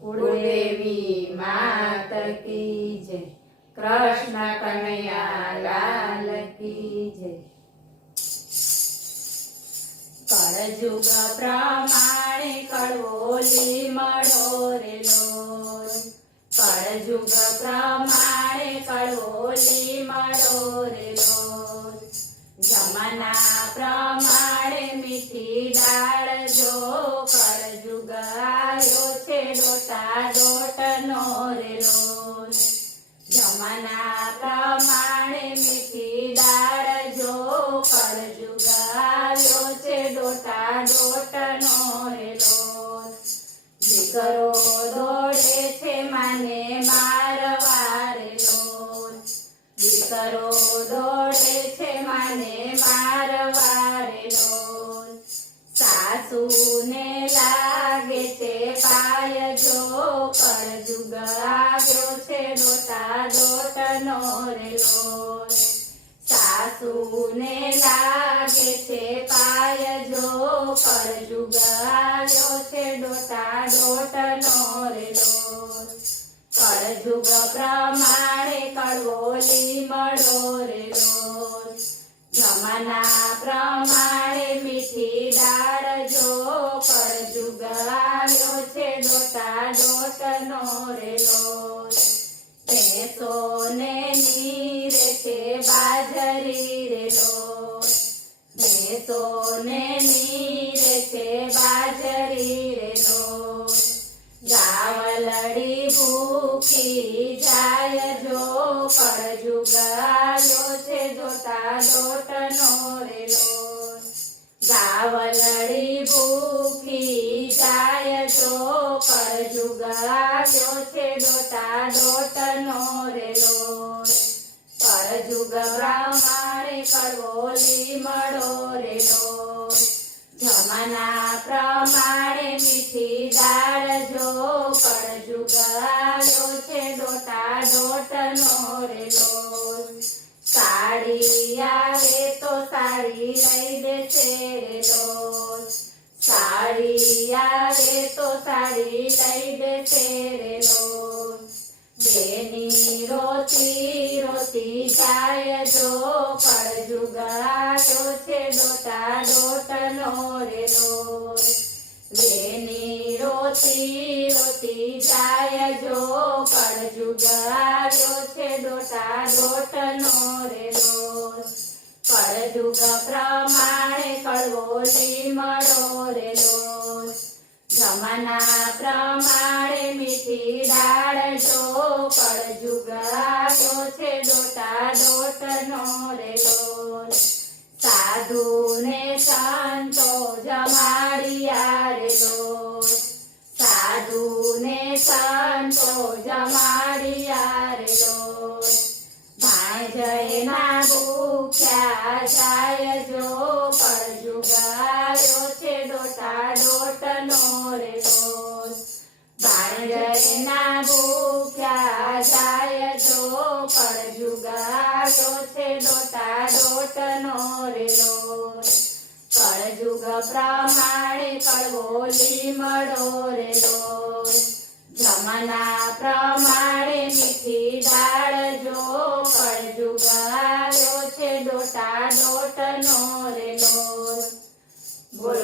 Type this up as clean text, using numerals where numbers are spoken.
કુળદેવી માત કી જય, કૃષ્ણ કનૈયા લાલ કી જય. કળયુગ પ્રમાણે કડવો લીમડો રે લોલ, કળયુગ પ્રમાણે કડવો લીમડો રે લોલ. જમાના પ્રમાણે મીઠી દાળ જો, કળયુગ આવ્યો છે ડોટા ડોટનો રે લોલ. જમાના પ્રમાણે મીઠી દાળ જો, કળયુગ આવ્યો છે ડોટા ડોટનો રે લોલ. દીકરો દોડે છે માને મારવા રે લોલ, દીકરો દોડે છે માને મારવા રે લોલ. સાસુને લાગે છે પાય જો, કળયુગ આવ્યો છે ડોટા ડોટનો રે લોલ. સાસુને લાગે છે પાય જો, કળયુગ આવ્યો છે ડોટા ડોટનો રે લોલ. કળયુગ પ્રમાણે કડવો લીમડો રે લોલ. જમાના પ્રમાણે મીઠી દાળ જો, કળયુગ આવ્યો છે ડોટા ડોટનો રે લોલ. ભેંસોને નીરે છે બાજરી રે લોલ, ભેંસોને નીરે છે બાજરી રે લોલ. ગાવલડી ભૂખી જાય જો, કળયુગ આવ્યો છે ડોટા ડોટનો રે લોલ. ગાવલડી ભૂખી જાય જો, કળયુગ આવ્યો છે ડોટા ડોટનો રે લોલ. કળયુગ પ્રમાણે કડવો લીમડો રે લોલ. જમાના પ્રમાણે મીઠી દાળ જો, કળયુગ આવ્યો છે ડોટા ડોટનો રે લોલ. સાડી આવે તો સાડી લઈ દેશે રે લોલ, સાડી આવે તો સાડી લઈ દેશે રે લોલ. બેની રોતી રોતી જાય જો, કળયુગ આવ્યો છે ડોટા ડોટનો રે લોલ. બેની રોતી રોતી જાય જો, કળયુગ આવ્યો છે ડોટા ડોટનો રે લોલ. કળયુગ પ્રમાણે કડવો લીમડો રે લોલ. જમાના પ્રમાણે મીઠી દાળ જો, કળયુગ આવ્યો છે ડોટા ડોટનો રે લોલ. સાધુને સંતો જમાડિયા રે લોલ, સાધુને સંતો જમાડિયા રે લોલ. ભાંજયના ભૂખ્યા જાય જો, કળયુગ આવ્યો છે ડોટા ડોટનો રે લોલ. ભાંજયના ભૂખ્યા જાય જો, કળયુગ આવ્યો છે ડોટા ડોટનો રે લોલ. કળયુગ પ્રમાણે કડવો લીમડો રે લોલ. જમાના પ્રમાણે મીઠી દાળ જો, કળયુગ આવ્યો છે ડોટા ડોટનો રે લોલ. બોલ